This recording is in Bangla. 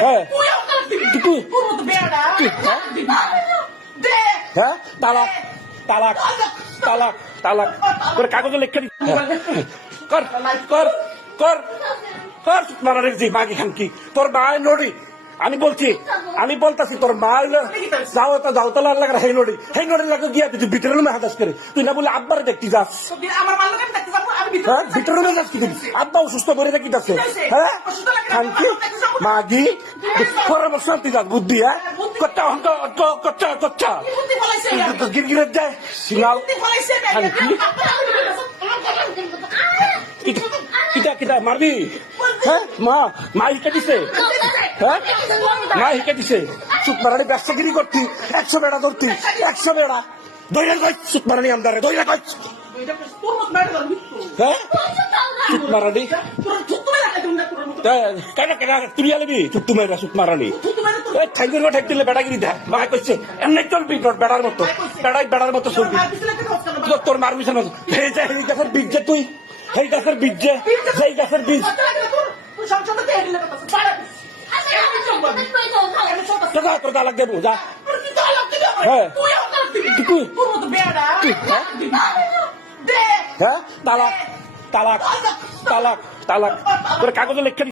হ্যাঁ হ্যাঁ তালাক তালাক তালাক তালাক করে কাগজে লেখা দিচ্ছি কর কর কর কর মারা রেখেছি মাগি খানকি তোর মায়ের নড়ি আমি বলতাছি তোর মা যাও যাও তালা লাগার হেই নড়ি লাগে গিয়া তুই ভিতরে রুমে হাতাস করে তুই না বলে আব্বারে দেখতে যাস হ্যাঁ ভিতরে রুমে যাস কি আব্বা অসুস্থ করে দেখি যাচ্ছে হ্যাঁ খানকি মাগি পরামর্শ তুই যাস বুদ্ধি হ্যাঁ কচ্চা কচ্চা কচ্চা গিরগিরের যায় সিঙ্গাল খানকি কিটা কিটা মারবি হ্যাঁ মা হিকে দিছে হ্যাঁ মা হিকে দিছে সুত মারানি ব্যবসাগিরি করতি 100 বেড়া ধরতি 100 বেড়া দইরা কই সুত মারানি আমদারে দইরা কই হ্যাঁ সুত মারানি কেন কেন তুই আলবি চুট্টু মারা সুত মারানি ঠাইগুর ঠাই দিলে বেড়াগিরি দেয় মা কইছে এমনি চলবি বেড়ার মতো বেড়ার মতো চলবি তোর মারবি না এই গাছের বীজ যে তুই এই গাছের বীজ যে সেই গাছের বীজ তোর তালাক দেবো যা হ্যাঁ হ্যাঁ তালাক তালাক তালাক তালাক করে কাগজে লেখা